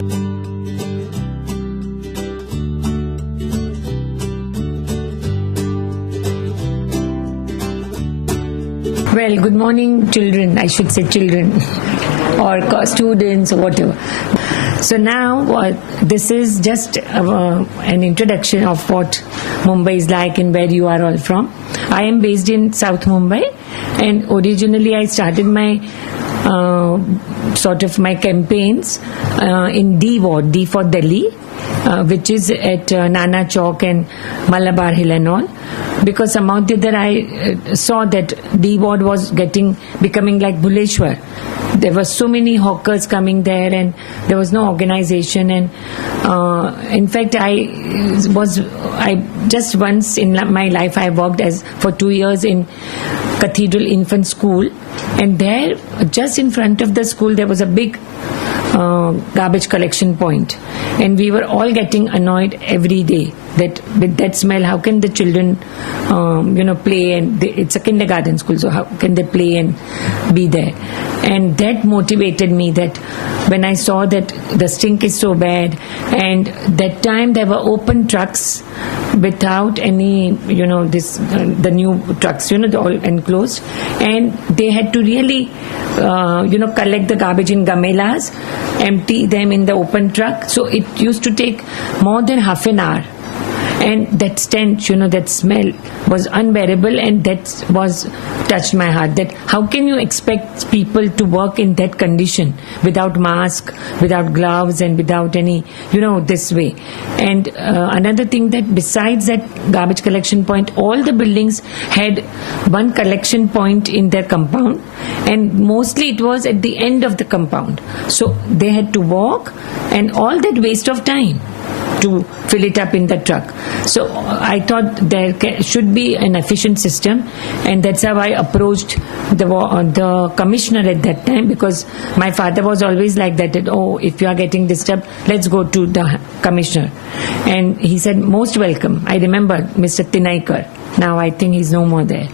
Well, good morning, children. I should say children or students or whatever. So now this is just an introduction of what Mumbai is like and where you are all from. I am based in South Mumbai, and originally I started my my campaigns in D ward, D for Delhi, which is at Nana Chowk and Malabar Hill and all. Because somehow that I saw that D ward was becoming like Bhuleshwar. There were so many hawkers coming there, and there was no organization. And in fact, I just once in my life I worked for 2 years in Cathedral Infant School, and there just in front of the school there was a big garbage collection point, and we were all getting annoyed every day that with that smell, how can the children play, and it's a kindergarten school, so how can they play and be there? And that motivated me, that when I saw that the stink is so bad, and that time there were open trucks without any the new trucks, they're all enclosed, and they had to really collect the garbage in gamelas, empty them in the open truck. So it used to take more than half an hour, and that stench, that smell was unbearable, and that was touched my heart. That how can you expect people to work in that condition without mask, without gloves, and without any this way? And another thing, that besides that garbage collection point, all the buildings had one collection point in their compound, and mostly it was at the end of the compound, so they had to walk, and all that waste of time to fill it up in the truck. So I thought there should be an efficient system, and that's how I approached the commissioner at that time, because my father was always like that, if you are getting disturbed, let's go to the commissioner. And he said, most welcome. I remember Mr. Tinaikar. Now I think he's no more there.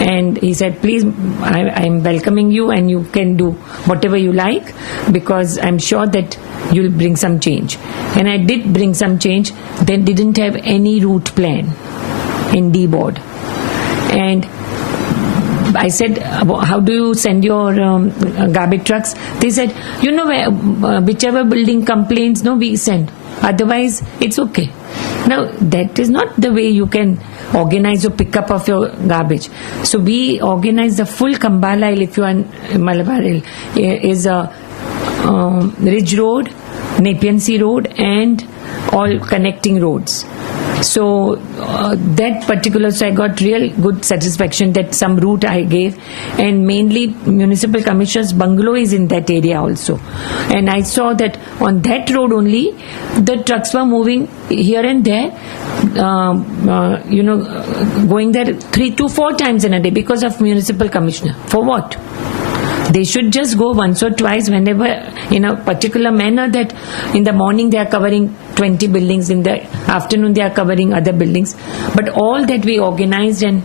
And he said, please, I'm welcoming you, and you can do whatever you like, because I'm sure that you'll bring some change. And I did bring some change. They didn't have any route plan in D board. And I said, how do you send your garbage trucks? They said, whichever building complains, we send. Otherwise, it's okay. Now, that is not the way you can organize your pickup of your garbage. So we organize the full Kambala Hill, if you are in Malabar Hill, is a Ridge Road, Nepean Sea Road, and all connecting roads. So that particular, so I got real good satisfaction that some route I gave, and mainly municipal commissioner's bungalow is in that area also. And I saw that on that road only, the trucks were moving here and there, going there 3 to 4 times in a day because of municipal commissioner. For what? They should just go once or twice whenever, in a particular manner, that in the morning they are covering 20 buildings, in the afternoon they are covering other buildings. But all that we organized, and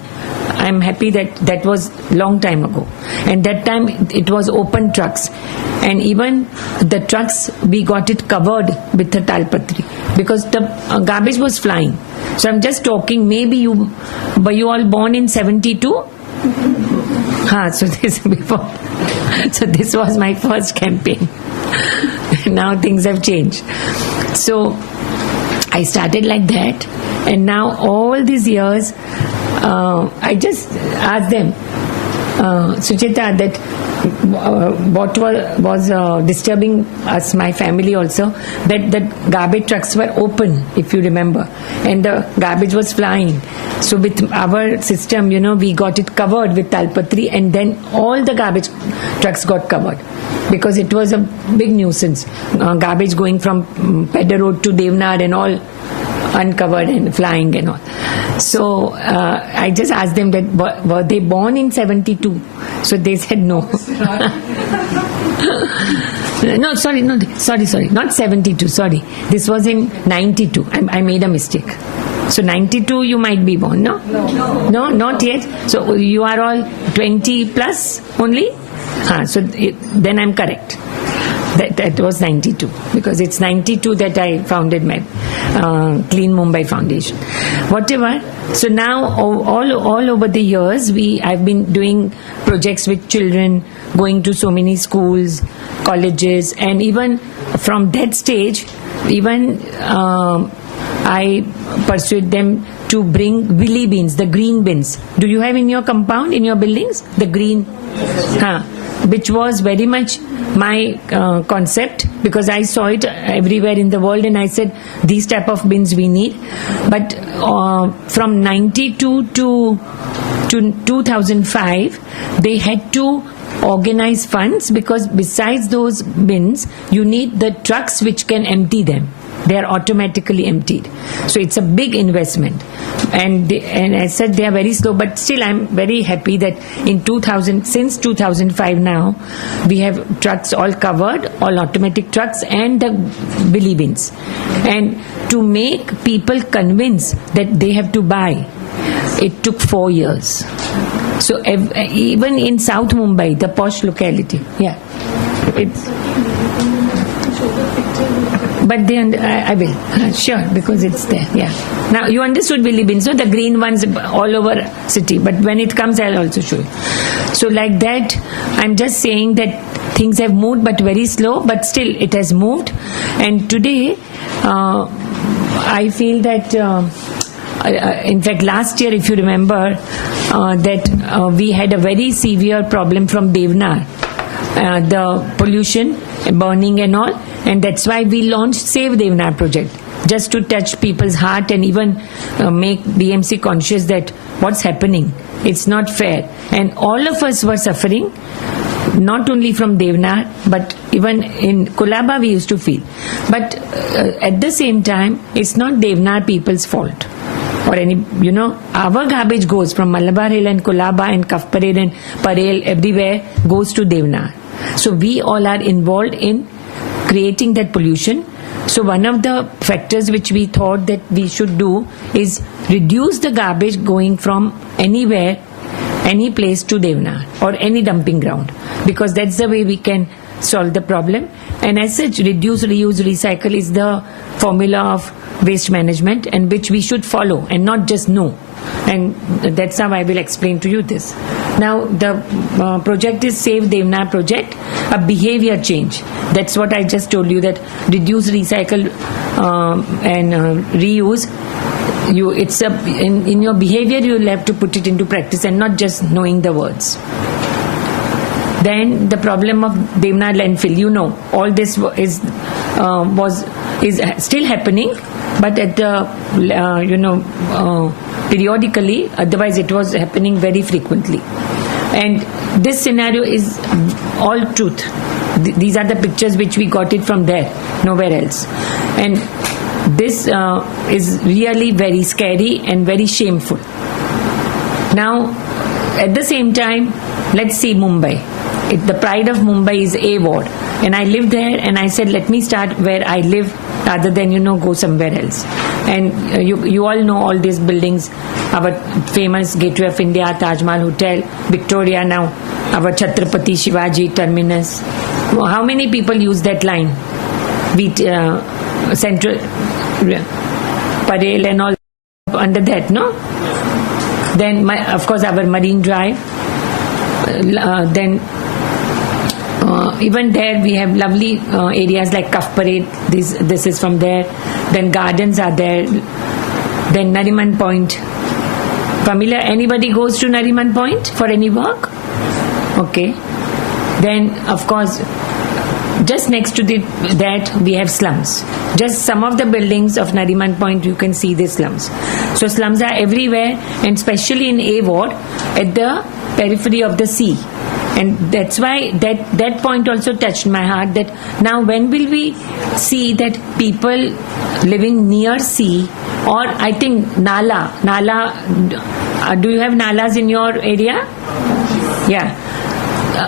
I'm happy that was long time ago. And that time it was open trucks. And even the trucks, we got it covered with the talpatri, because the garbage was flying. So I'm just talking, maybe were you all born in 72? So this was my first campaign. Now things have changed. So I started like that, and now all these years, I just asked them, Suchita, that what was disturbing us, my family also, that garbage trucks were open, if you remember, and the garbage was flying. So with our system, we got it covered with talpatri, and then all the garbage trucks got covered, because it was a big nuisance. Garbage going from Pedder Road to Devnar and all uncovered and flying and all. So I just asked them that were they born in 72? So they said no. Sorry, not 72, sorry. This was in 92. I made a mistake. So 92 you might be born, no? No, not yet. So you are all 20 plus only? So then I'm correct. That was 92, because it's 92 that I founded my Clean Mumbai Foundation. Whatever. So now all over the years, I've been doing projects with children, going to so many schools, colleges, and even from that stage, even I persuade them to bring willy beans, the green bins. Do you have in your compound, in your buildings, the green? Which was very much my concept, because I saw it everywhere in the world and I said these type of bins we need. But from 92 to 2005 they had to organize funds, because besides those bins you need the trucks which can empty them. They are automatically emptied. So it's a big investment. And I said they are very slow, but still I'm very happy that since 2005 now, we have trucks all covered, all automatic trucks and the billy bins. And to make people convinced that they have to buy, it took 4 years. So even in South Mumbai, the posh locality, but then I will, sure, because it's there. Yeah. Now you understood billy bins, so the green ones all over city. But when it comes, I'll also show you. So like that, I'm just saying that things have moved, but very slow. But still, it has moved. And today, I feel that. In fact, last year, if you remember, that we had a very severe problem from Devnar, the pollution, burning and all. And that's why we launched Save Devnar project, just to touch people's heart and even make BMC conscious that what's happening, it's not fair. And all of us were suffering, not only from Devnar, but even in Kolaba we used to feel. But at the same time, it's not Devnar people's fault. Or our garbage goes from Malabar Hill and Kolaba and Kaf Parade and Parel, everywhere goes to Devnar. So we all are involved in creating that pollution. So one of the factors which we thought that we should do is reduce the garbage going from anywhere, any place to Devnar or any dumping ground, because that's the way we can solve the problem. And as such, reduce, reuse, recycle is the formula of waste management, and which we should follow and not just know. And that's how I will explain to you this. Now the project is Save Devnar project, a behavior change. That's what I just told you, that reduce, recycle and reuse. In your behavior you will have to put it into practice and not just knowing the words. Then the problem of Devnar landfill, all this is still happening, but at the periodically, otherwise it was happening very frequently. And this scenario is all truth. These are the pictures which we got it from there, nowhere else. And this is really very scary and very shameful. Now, at the same time, let's see Mumbai. The pride of Mumbai is A ward. And I lived there, and I said, let me start where I live rather than, go somewhere else. And you all know all these buildings, our famous Gateway of India, Taj Mahal Hotel, Victoria now, our Chatrapati, Shivaji, Terminus. How many people use that line? Central, Parel and all under that, no? Then, of course, our Marine Drive. Then even there we have lovely areas like Kaf Parade. This is from there. Then gardens are there. Then Nariman Point. Familiar? Anybody goes to Nariman Point for any work? Okay. Then of course, just next to that we have slums. Just some of the buildings of Nariman Point you can see the slums. So slums are everywhere, and especially in A ward at the periphery of the sea. And that's why that point also touched my heart, that now when will we see that people living near sea, or I think Nala, do you have Nalas in your area? Yeah.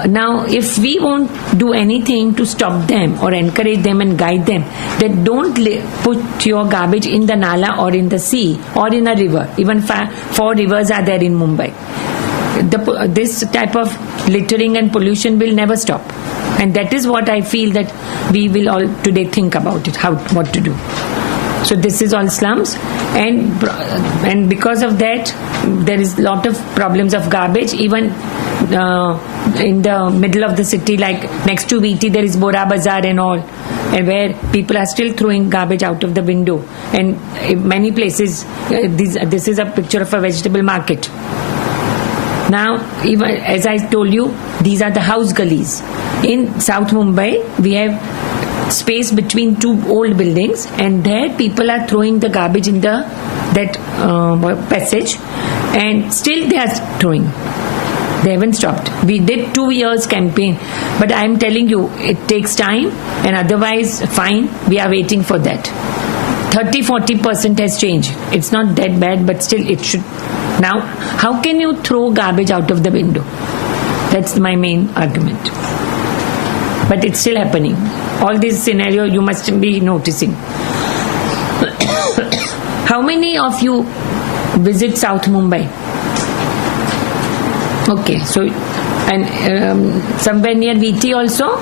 Now, if we won't do anything to stop them or encourage them and guide them, that don't put your garbage in the Nala or in the sea or in a river. Even 4 rivers are there in Mumbai. This type of littering and pollution will never stop. And that is what I feel that we will all today think about it, what to do. So this is all slums, and because of that, there is a lot of problems of garbage. Even in the middle of the city, like next to VT, there is Bora Bazaar and all, and where people are still throwing garbage out of the window. And in many places, this is a picture of a vegetable market. Now, even as I told you, these are the house gullies. In South Mumbai, we have space between two old buildings, and there people are throwing the garbage in that passage, and still they are throwing. They haven't stopped. We did 2 years campaign, but I am telling you, it takes time, and otherwise, fine, we are waiting for that. 30-40% has changed. It's not that bad, but still it should. Now, how can you throw garbage out of the window? That's my main argument. But it's still happening. All this scenario you must be noticing. How many of you visit South Mumbai? Okay, so, and somewhere near VT also?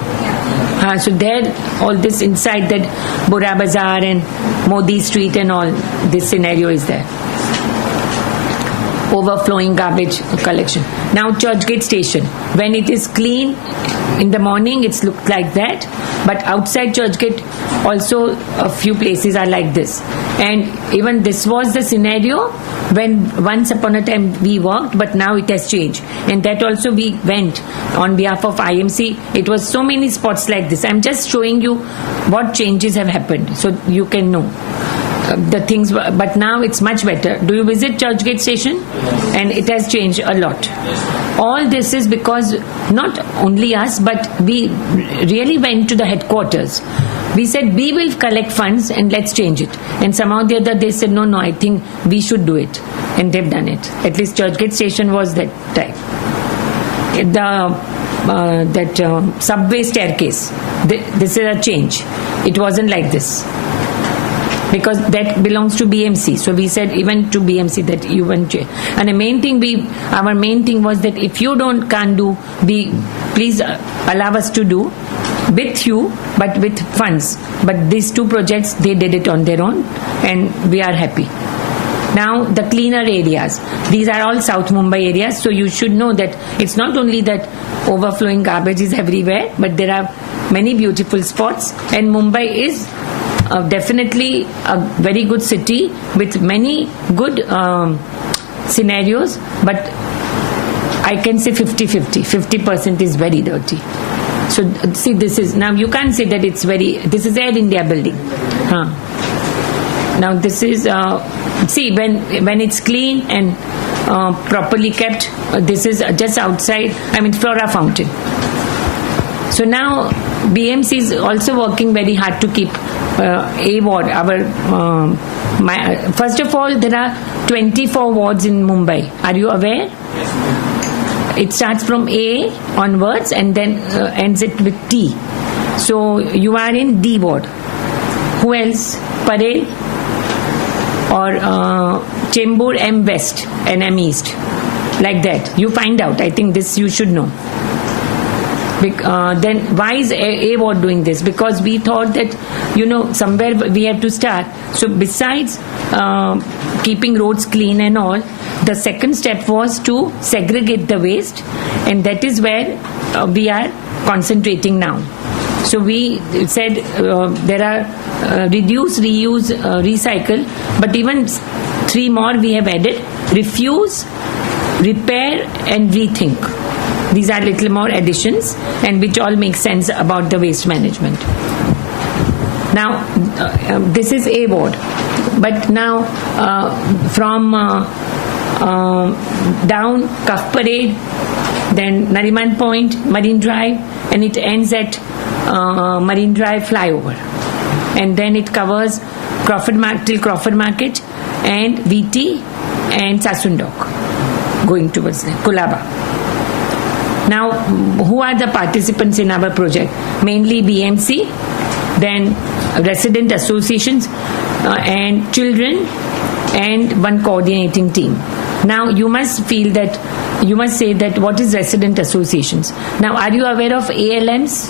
So there, all this inside that Bora Bazaar and Modi Street and all, this scenario is there. Overflowing garbage collection. Now Churchgate Station, when it is clean in the morning, it's looked like that, but outside Churchgate also a few places are like this. And even this was the scenario when once upon a time we worked, but now it has changed. And that also we went on behalf of IMC. It was so many spots like this. I'm just showing you what changes have happened so you can know the things, but now it's much better. Do you visit Churchgate Station? And it has changed a lot. All this is because not only us, but we really went to the headquarters. We said we will collect funds and let's change it. And somehow the other they said no, I think we should do it, and they've done it. At least Churchgate Station was that type. That subway staircase. This is a change. It wasn't like this. Because that belongs to BMC. So we said even to BMC that you won't change. And our main thing was that if you can't do, please allow us to do with you, but with funds. But these two projects, they did it on their own, and we are happy. Now the cleaner areas. These are all South Mumbai areas. So you should know that it's not only that overflowing garbage is everywhere, but there are many beautiful spots, and Mumbai is definitely a very good city with many good scenarios, but I can say 50-50. 50% is very dirty. So see, this is, now you can't say that it's this is Air India building. Now this is, see, when it's clean and properly kept, this is just outside, Flora Fountain. So now BMC is also working very hard to keep A ward. First of all, there are 24 wards in Mumbai. Are you aware? Yes. It starts from A onwards and then ends it with T. So you are in D ward. Who else? Parel or Chembur M West and M East. Like that. You find out. I think this you should know. Then why is A ward doing this? Because we thought that, somewhere we have to start. So besides keeping roads clean and all, the second step was to segregate the waste, and that is where we are concentrating now. So we said there are reduce, reuse, recycle, but even 3 more we have added: refuse, repair and rethink. These are little more additions, and which all make sense about the waste management. Now, this is A ward, but now from down Cuff Parade, then Nariman Point, Marine Drive, and it ends at Marine Drive flyover, and then it covers till Crawford Market and VT and Sasundok, going towards Kulaba. Now, who are the participants in our project? Mainly BMC, then resident associations and children, and one coordinating team. Now, you must say that what is resident associations? Now, are you aware of ALMs?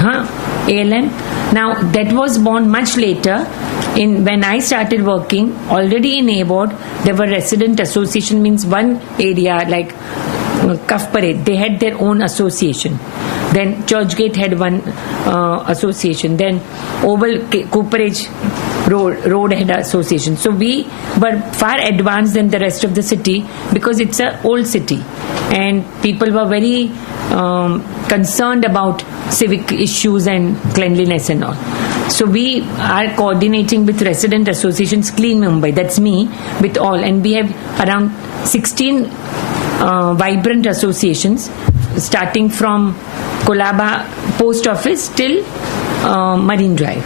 ALM. Now that was born much later. When I started working, already in A-Ward, there were resident association, means one area like Kaf Parade, they had their own association. Then Churchgate had one association. Then Oval Cooperage Road had an association. So we were far advanced than the rest of the city because it's an old city. And people were very concerned about civic issues and cleanliness and all. So we are coordinating with resident associations, Clean Mumbai, that's me, with all. And we have around 16 vibrant associations, starting from Kolaba Post Office till Marine Drive.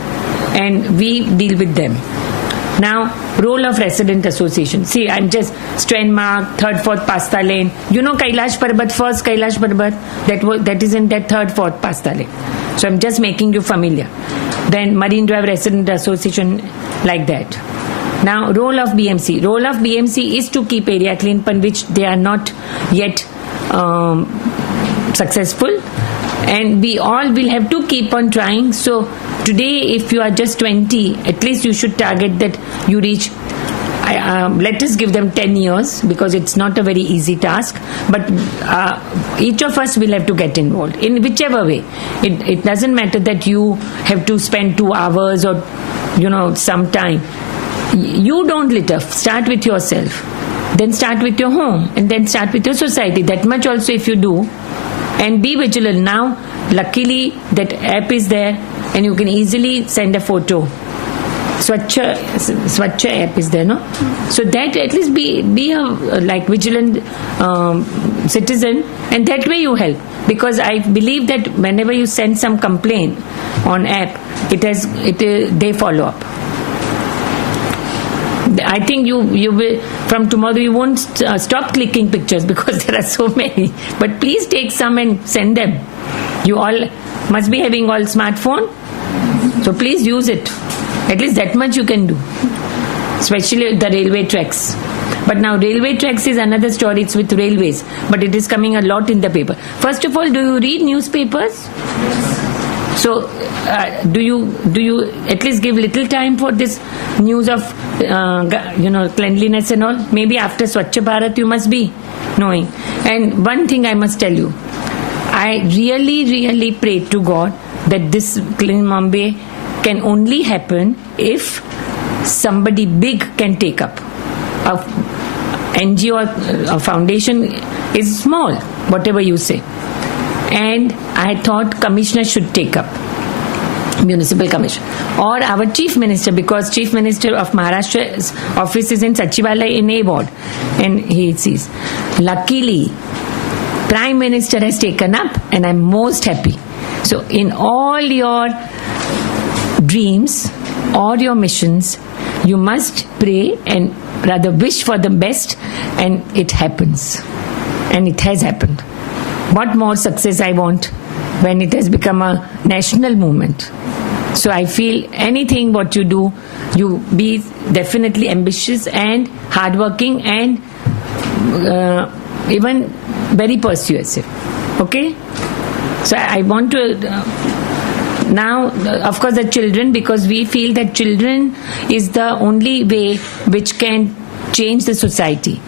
And we deal with them. Now, role of resident association. See, I'm just Strandmark, 3rd, 4th Pasta Lane. You know Kailash Parbat, first Kailash Parbat, that is in that 3rd, 4th Pasta Lane. So I'm just making you familiar. Then Marine Drive Resident Association, like that. Now, role of BMC. Role of BMC is to keep area clean, but which they are not yet successful. And we all will have to keep on trying. So today, if you are just 20, at least you should target that you reach. Let us give them 10 years because it's not a very easy task. But each of us will have to get involved in whichever way. It doesn't matter that you have to spend 2 hours or some time. You don't litter. Start with yourself. Then start with your home. And then start with your society. That much also if you do. And be vigilant. Now, luckily, that app is there and you can easily send a photo. Swachha app is there, no? So that at least be a vigilant citizen, and that way you help. Because I believe that whenever you send some complaint on app, they follow up. I think you will, from tomorrow you won't stop clicking pictures because there are so many. But please take some and send them. You all must be having all smartphone. So please use it. At least that much you can do. Especially the railway tracks. But now railway tracks is another story. It's with railways. But it is coming a lot in the paper. First of all, do you read newspapers? So do you at least give little time for this news of cleanliness and all? Maybe after Swachh Bharat you must be knowing. And one thing I must tell you, I really pray to God that this Clean Mumbai can only happen if somebody big can take up. A NGO or a foundation is small, whatever you say. And I thought commissioner should take up, municipal commission, or our chief minister, because chief minister of Maharashtra's office is in Sachivalaya in A-Ward, and he sees. Luckily, prime minister has taken up, and I'm most happy. So in all your dreams or your missions, you must pray and rather wish for the best, and it happens. And it has happened. What more success I want when it has become a national movement. So I feel anything what you do, you be definitely ambitious and hardworking and even very persuasive. Okay? So I want to now, of course, the children, because we feel that children is the only way which can change the society.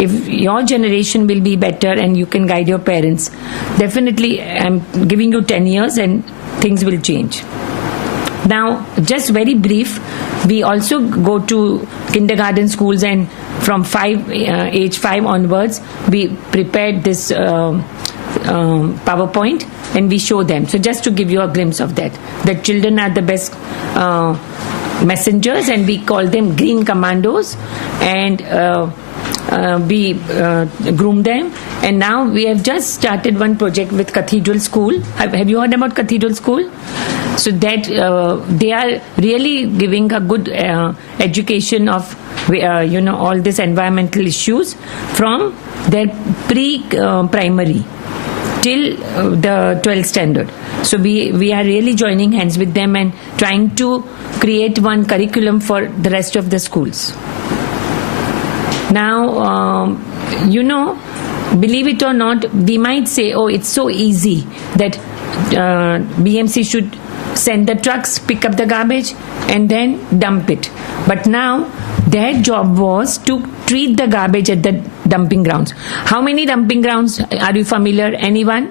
If your generation will be better and you can guide your parents, definitely I'm giving you 10 years and things will change. Now, just very brief, we also go to kindergarten schools, and from age 5 onwards, we prepared this PowerPoint and we show them. So just to give you a glimpse of that children are the best messengers, and we call them green commandos, and we groom them. And now we have just started one project with Cathedral School. Have you heard about Cathedral School? So that they are really giving a good education of all these environmental issues from their pre-primary till the 12th standard. So we are really joining hands with them and trying to create one curriculum for the rest of the schools. Now, believe it or not, we might say, oh, it's so easy that BMC should send the trucks, pick up the garbage, and then dump it. But now their job was to treat the garbage at the dumping grounds. How many dumping grounds are you familiar? Anyone?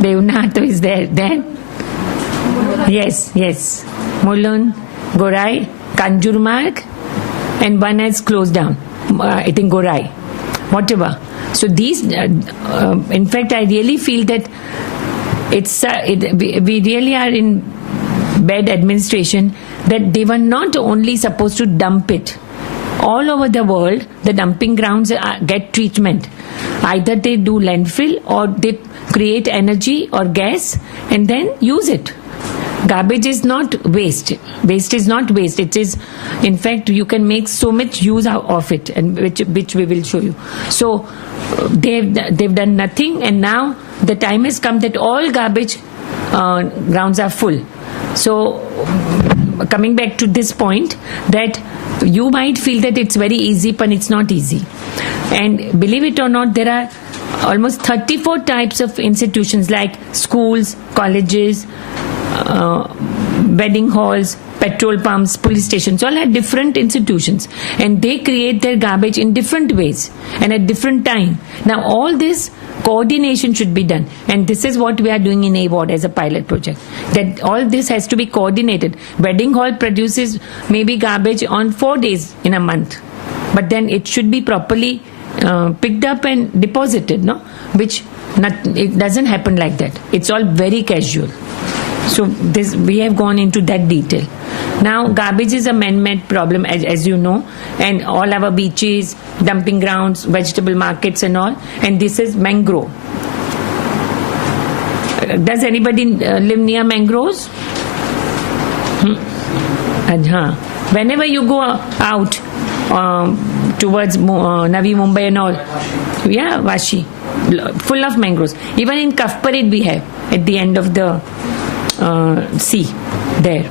Devnath is there. Then? Yes. Mulund, Gorai, Kanjurmarg, and one has closed down. I think Gorai. Whatever. So these, in fact, I really feel that we really are in bad administration, that they were not only supposed to dump it. All over the world, the dumping grounds get treatment. Either they do landfill or they create energy or gas and then use it. Garbage is not waste. Waste is not waste. It is, in fact, you can make so much use of it, and which we will show you. So they've done nothing, and now the time has come that all garbage grounds are full. So coming back to this point, that you might feel that it's very easy, but it's not easy. And believe it or not, there are almost 34 types of institutions like schools, colleges, wedding halls, petrol pumps, police stations, all are different institutions, and they create their garbage in different ways and at different time. Now all this coordination should be done, and this is what we are doing in AWARD as a pilot project, that all this has to be coordinated. Wedding hall produces maybe garbage on 4 days in a month, but then it should be properly picked up and deposited, no? It doesn't happen like that. It's all very casual. So we have gone into that detail. Now garbage is a man-made problem, as you know, and all our beaches, dumping grounds, vegetable markets and all, and this is mangrove. Does anybody live near mangroves? Whenever you go out towards Navi Mumbai and all, Vashi, full of mangroves. Even in Kafparit we have, at the end of the sea there.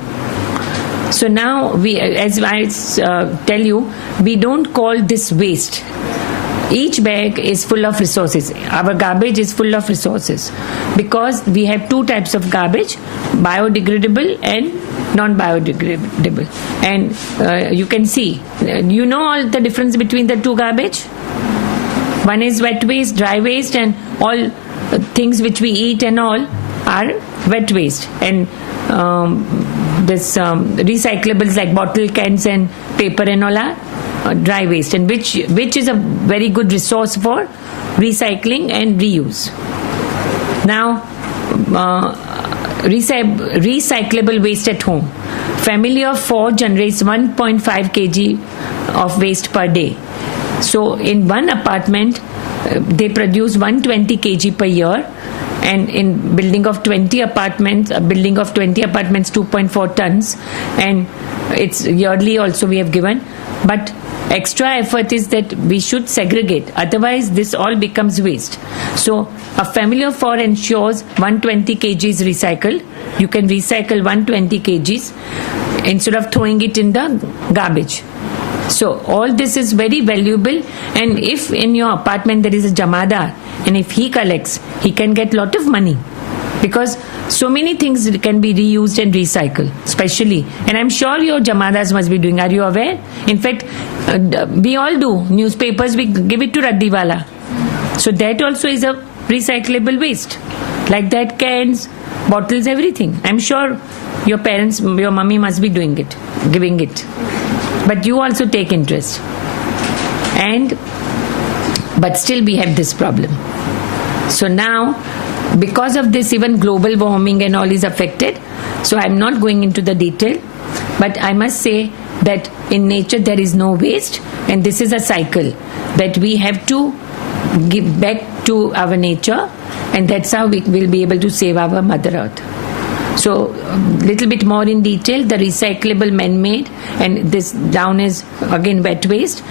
So now as I tell you, we don't call this waste. Each bag is full of resources. Our garbage is full of resources because we have two types of garbage, biodegradable and non-biodegradable. And you can see, you know all the difference between the two garbage? One is wet waste, dry waste, and all things which we eat and all are wet waste. And this recyclables like bottle, cans and paper and all are dry waste, and which is a very good resource for recycling and reuse. Now recyclable waste at home. Family of 4 generates 1.5 kg of waste per day. So in one apartment they produce 120 kg per year, and in building of 20 apartments 2.4 tons, and it's yearly also we have given. But extra effort is that we should segregate, otherwise this all becomes waste. So a family of 4 ensures 120 kg is recycled. You can recycle 120 kgs instead of throwing it in the garbage. So all this is very valuable, and if in your apartment there is a jamadar, and if he collects, he can get lot of money, because so many things can be reused and recycled, especially. And I'm sure your jamadars must be doing. Are you aware? In fact, we all do. Newspapers, we give it to Raddiwala. So that also is a recyclable waste. Like that, cans, bottles, everything. I'm sure your parents, your mummy must be doing it, giving it. But you also take interest. But still we have this problem. So now, because of this, even global warming and all is affected. So I'm not going into the detail, but I must say that in nature there is no waste, and this is a cycle that we have to give back to our nature, and that's how we will be able to save our Mother Earth. So little bit more in detail, the recyclable man-made, and this down is again wet waste.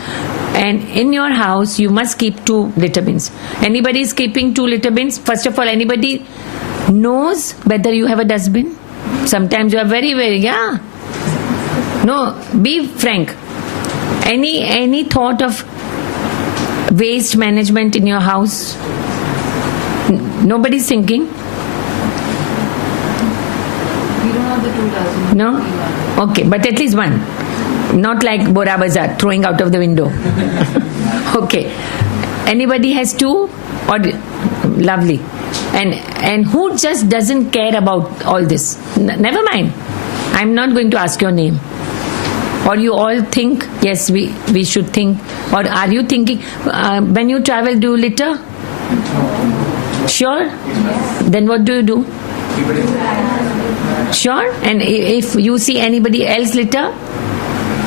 And in your house you must keep 2 litter bins. Anybody is keeping 2 litter bins? First of all, anybody knows whether you have a dustbin? Sometimes you are very no, be frank. Any thought of waste management in your house? Nobody's thinking? We don't have the 2 dustbins. No? Okay, but at least one. Not like Bora Bazaar, throwing out of the window. Okay. Anybody has 2? Or lovely. And who just doesn't care about all this? Never mind. I'm not going to ask your name. Or you all think, yes, we should think. Or are you thinking, when you travel, do you litter? Sure? Then what do you do? Sure? And if you see anybody else litter?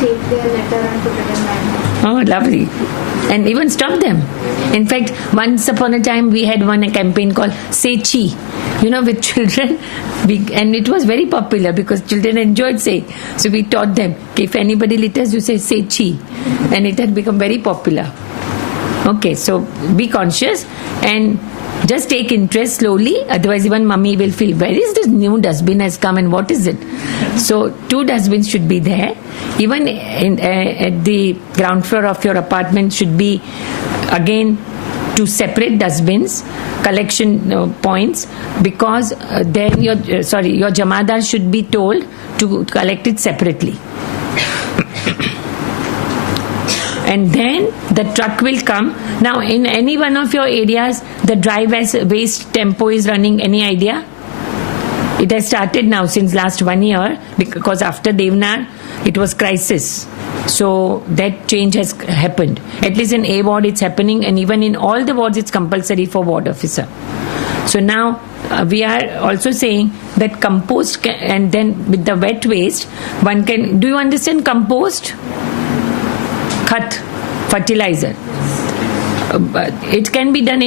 Take their letter and put it in my. Oh, lovely. And even stop them. In fact, once upon a time we had a campaign called Say Chi, with children. And it was very popular because children enjoyed saying. So we taught them, if anybody litters, you say Chi. And it had become very popular. Okay, so be conscious and just take interest slowly. Otherwise, even mummy will feel, where is this new dustbin has come and what is it? So 2 dustbins should be there. Even at the ground floor of your apartment should be, again, 2 separate dustbins, collection points, because then your jamadar should be told to collect it separately. And then the truck will come. Now, in any one of your areas, the dry waste tempo is running. Any idea? It has started now since last 1 year, because after Devnar, it was crisis. So that change has happened. At least in A ward, it's happening, and even in all the wards, it's compulsory for ward officer. So now we are also saying that compost and then with the wet waste, one can. Do you understand compost? Khat, fertilizer. It can be done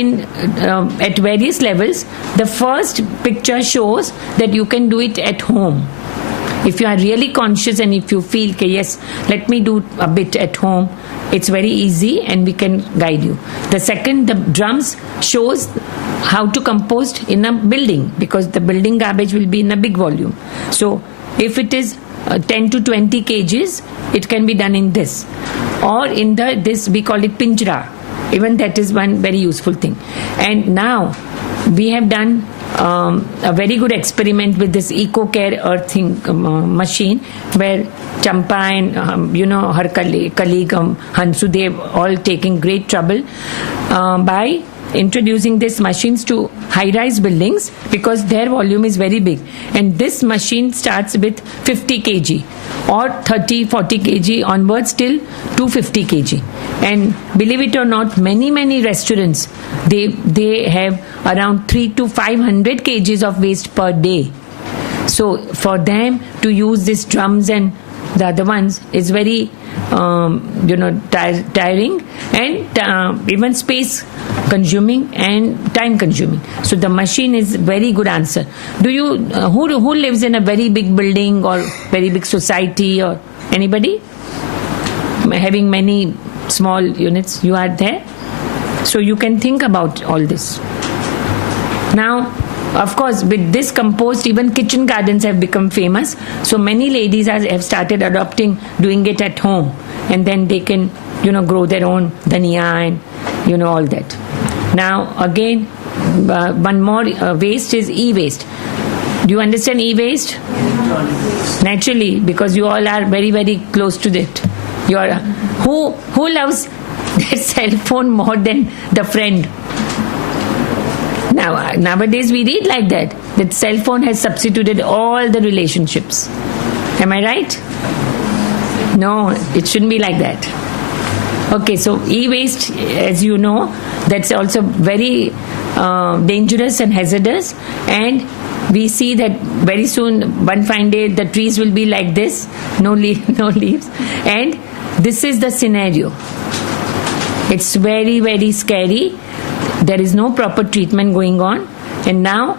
at various levels. The first picture shows that you can do it at home. If you are really conscious and if you feel, okay, yes, let me do a bit at home, it's very easy and we can guide you. The second, the drums shows how to compost in a building, because the building garbage will be in a big volume. So if it is 10 to 20 kgs, it can be done in this. Or in this, we call it pinjra. Even that is one very useful thing. And now we have done a very good experiment with this eco-care earthing machine, where Champa and her colleague Hansu, they've all taken great trouble by introducing these machines to high-rise buildings, because their volume is very big. And this machine starts with 50 kg or 30, 40 kg onwards till 250 kg. And believe it or not, many restaurants, they have around 3 to 500 kgs of waste per day. So for them to use these drums and the other ones is very tiring and even space consuming and time consuming. So the machine is very good answer. Do you who lives in a very big building or very big society, or anybody having many small units? You are there, so you can think about all this. Now, of course, with this compost, even kitchen gardens have become famous. So many ladies have started doing it at home, and then they can, grow their own dhania and, all that. Now, again, one more waste is e-waste. Do you understand e-waste? Naturally, because you all are very, very close to it. Who loves their cell phone more than the friend? Now, nowadays we read like that cell phone has substituted all the relationships. Am I right? No, it shouldn't be like that. Okay, so e-waste, as you know, that's also very dangerous and hazardous. And we see that very soon, one fine day, the trees will be like this, no leaves. And this is the scenario. It's very, very scary. There is no proper treatment going on. And now,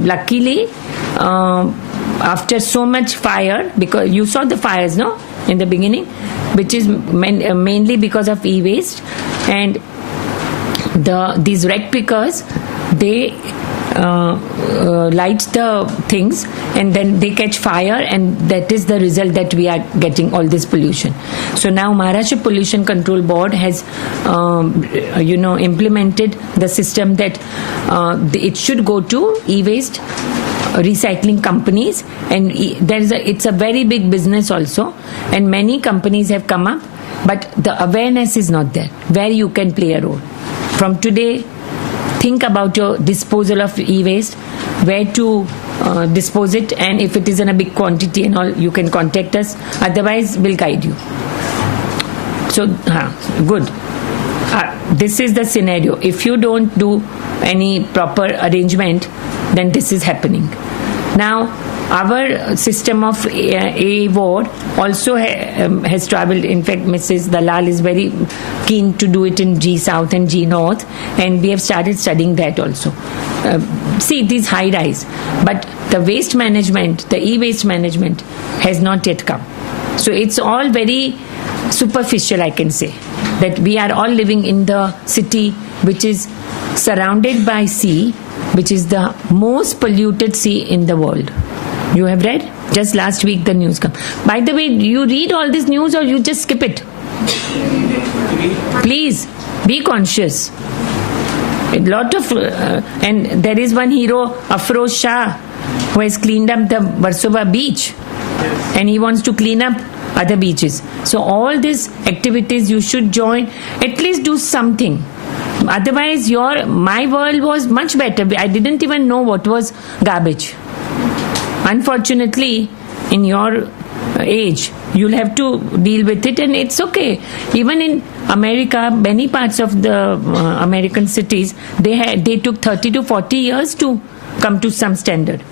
luckily, after so much fire, because you saw the fires, no, in the beginning, which is mainly because of e-waste, and these rag pickers, they light the things, and then they catch fire, and that is the result that we are getting all this pollution. So now Maharashtra Pollution Control Board has implemented the system that it should go to e-waste recycling companies, and it's a very big business also, and many companies have come up, but the awareness is not there where you can play a role. From today, think about your disposal of e-waste, where to dispose it, and if it is in a big quantity and all, you can contact us. Otherwise, we'll guide you. So, good. This is the scenario. If you don't do any proper arrangement, then this is happening. Now, our system of A ward also has travelled. In fact, Mrs. Dalal is very keen to do it in G South and G North, and we have started studying that also. See, it is high-rise, but the waste management, the e-waste management has not yet come. So it's all very superficial, I can say, that we are all living in the city which is surrounded by sea, which is the most polluted sea in the world. You have read? Just last week the news came. By the way, you read all this news or you just skip it? Please, be conscious. A lot of, and there is one hero, Afroz Shah, who has cleaned up the Warsaw beach, and he wants to clean up other beaches. So all these activities you should join, at least do something. Otherwise, my world was much better. I didn't even know what was garbage. Unfortunately, in your age, you'll have to deal with it, and it's okay. Even in America, many parts of the American cities, they took 30 to 40 years to come to some standard.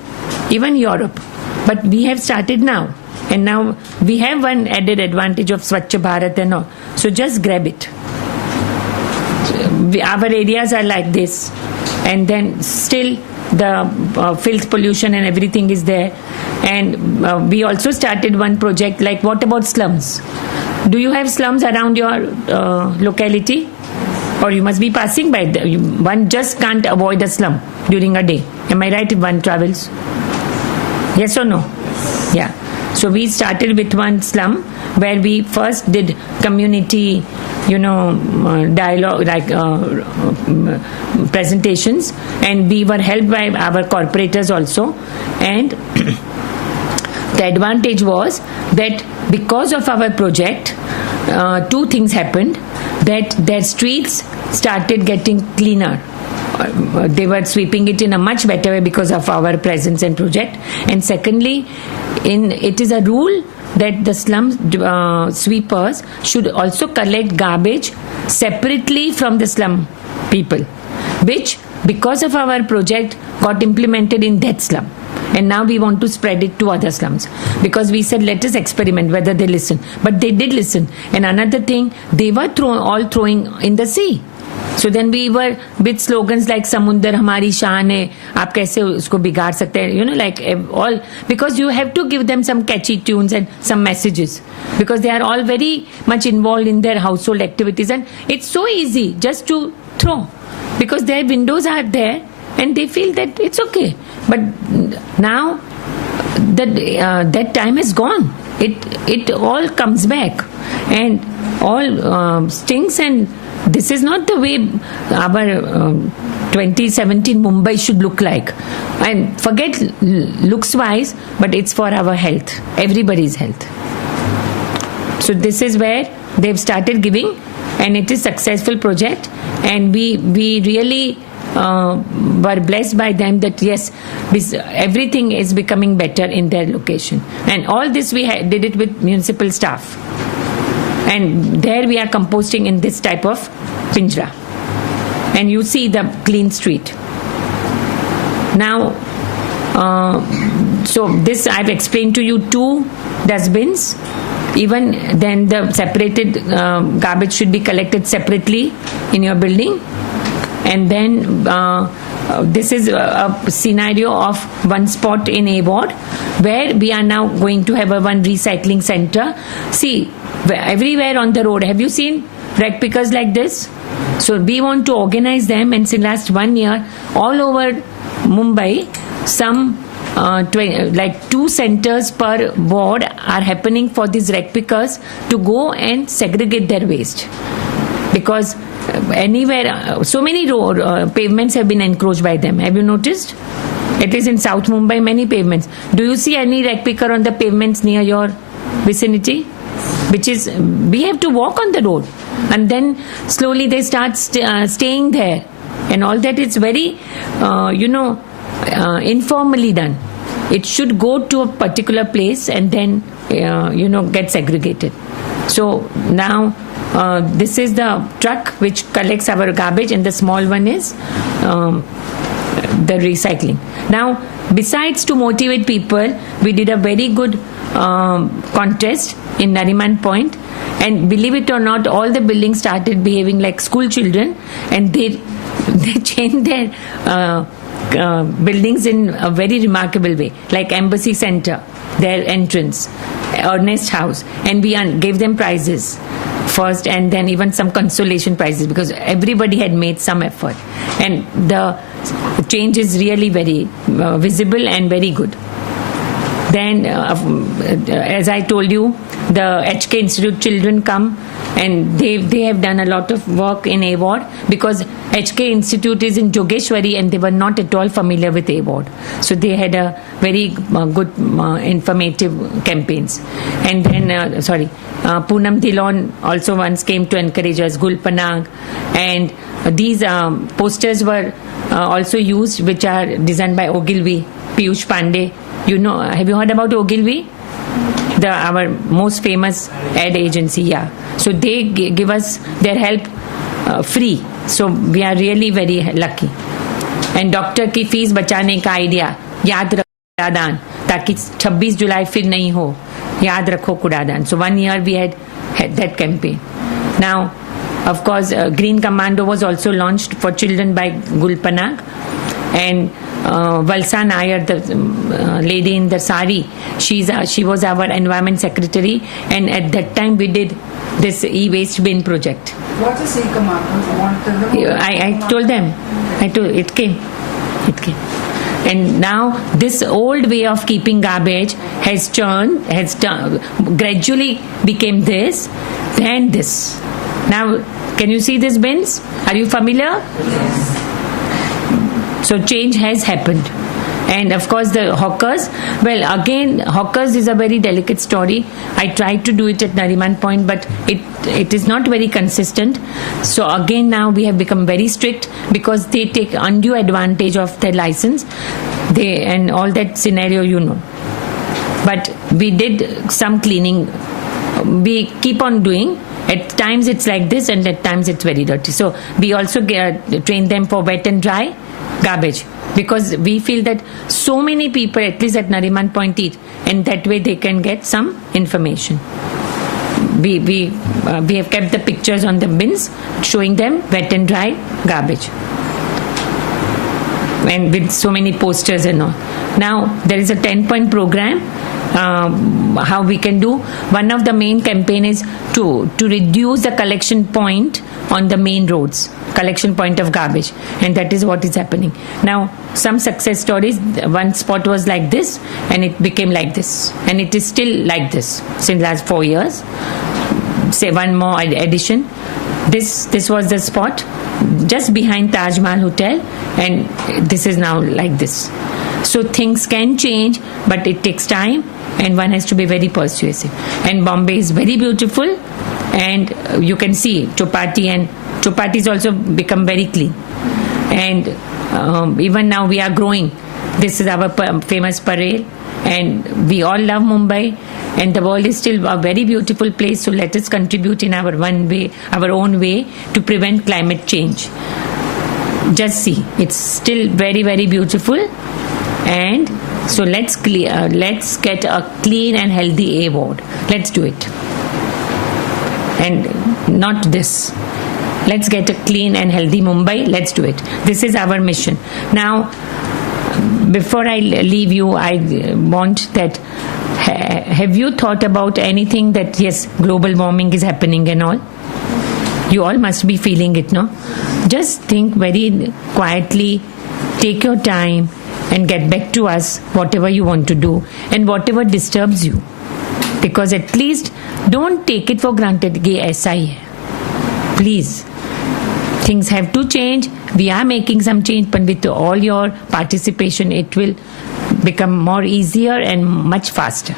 Even Europe. But we have started now. And now we have one added advantage of Swachh Bharat and all. So just grab it. Our areas are like this, and then still the filth pollution and everything is there. And we also started one project like, what about slums? Do you have slums around your locality? Or you must be passing by. One just can't avoid a slum during a day. Am I right if one travels? Yes or no? Yeah. So we started with one slum where we first did community, dialogue, like presentations, and we were helped by our corporators also. And the advantage was that because of our project, two things happened. That their streets started getting cleaner. They were sweeping it in a much better way because of our presence and project. And secondly, it is a rule that the slum sweepers should also collect garbage separately from the slum people, which because of our project got implemented in that slum. And now we want to spread it to other slums, because we said let us experiment whether they listen. But they did listen. And another thing, they were all throwing in the sea. So then we were with slogans like Samundar Hamari Shaan hai, aap kaise usko bigaad sakte hain, like all, because you have to give them some catchy tunes and some messages, because they are all very much involved in their household activities, and it's so easy just to throw, because their windows are there and they feel that it's okay. But now that time is gone. It all comes back and all stinks, and this is not the way our 2017 Mumbai should look like. And forget looks wise, but it's for our health, everybody's health. So this is where they've started giving, and it is a successful project, and we really were blessed by them that yes, everything is becoming better in their location. And all this we did it with municipal staff. And there we are composting in this type of pinjra. And you see the clean street. Now, so this I've explained to you, 2 dustbins. Even then the separated garbage should be collected separately in your building. And then this is a scenario of one spot in a ward where we are now going to have one recycling center. See, everywhere on the road, have you seen rag pickers like this? So we want to organize them, and since last 1 year, all over Mumbai, some like 2 centers per ward are happening for these rec pickers to go and segregate their waste. Because anywhere, so many pavements have been encroached by them. Have you noticed? At least in South Mumbai, many pavements. Do you see any rec picker on the pavements near your vicinity? Which is, we have to walk on the road. And then slowly they start staying there. And all that is very, informally done. It should go to a particular place and then, get segregated. So now, this is the truck which collects our garbage, and the small one is the recycling. Now, besides to motivate people, we did a very good contest in Nariman Point, and believe it or not, all the buildings started behaving like school children, and they changed their buildings in a very remarkable way, like Embassy Center, their entrance, Ernest House, and we gave them prizes first, and then even some consolation prizes, because everybody had made some effort, and the change is really very visible and very good. Then, as I told you, the HK Institute children come, and they have done a lot of work in A ward, because HK Institute is in Jogeshwari and they were not at all familiar with A ward. So they had a very good informative campaigns. And then, Poonam Dhillon also once came to encourage us, Gulpanag, and these posters were also used, which are designed by Ogilvy, Piyush Pandey. Have you heard about Ogilvy? Our most famous ad agency, yeah. So they give us their help free. So we are really very lucky. And doctor की fees बचाने का idea, याद रखो कूड़ादान, ताकि 26 जुलाई फिर नहीं हो, याद रखो कूड़ादान. So 1 year we had that campaign. Now, of course, Green Commando was also launched for children by Gulpanag, and Valsa Nair, the lady in the sari, she was our environment secretary, and at that time we did this e-waste bin project. What is e-commando? I told them. It came. And now this old way of keeping garbage has gradually became this, then this. Now, can you see these bins? Are you familiar? Yes. So change has happened. And of course the hawkers, well, again, hawkers is a very delicate story. I tried to do it at Nariman Point, but it is not very consistent. So again, now we have become very strict, because they take undue advantage of their license. And all that scenario, But we did some cleaning. We keep on doing. At times it's like this, and at times it's very dirty. So we also train them for wet and dry garbage, because we feel that so many people, at least at Nariman Point, eat, and that way they can get some information. We have kept the pictures on the bins showing them wet and dry garbage, and with so many posters and all. Now there is a 10-point program. How we can do. One of the main campaign is to reduce the collection point on the main roads, collection point of garbage, and that is what is happening. Now, some success stories, one spot was like this, and it became like this, and it is still like this since last 4 years. Say one more addition. This was the spot just behind Taj Mahal Hotel, and this is now like this. So things can change, but it takes time, and one has to be very persuasive. And Bombay is very beautiful, and you can see Chatrapati is also become very clean. And even now we are growing. This is our famous parade, and we all love Mumbai, and the world is still a very beautiful place. So let us contribute in our own way to prevent climate change. Just see, it's still very, very beautiful. And so let's get a clean and healthy A ward. Let's do it. And not this. Let's get a clean and healthy Mumbai. Let's do it. This is our mission. Now, before I leave you, I want that, have you thought about anything that, yes, global warming is happening and all? You all must be feeling it, no? Just think very quietly take your time and get back to us whatever you want to do and whatever disturbs you. Because at least don't take it for granted कि ऐसा ही है. Please. Things have to change. We are making some change, but with all your participation, it will become more easier and much faster.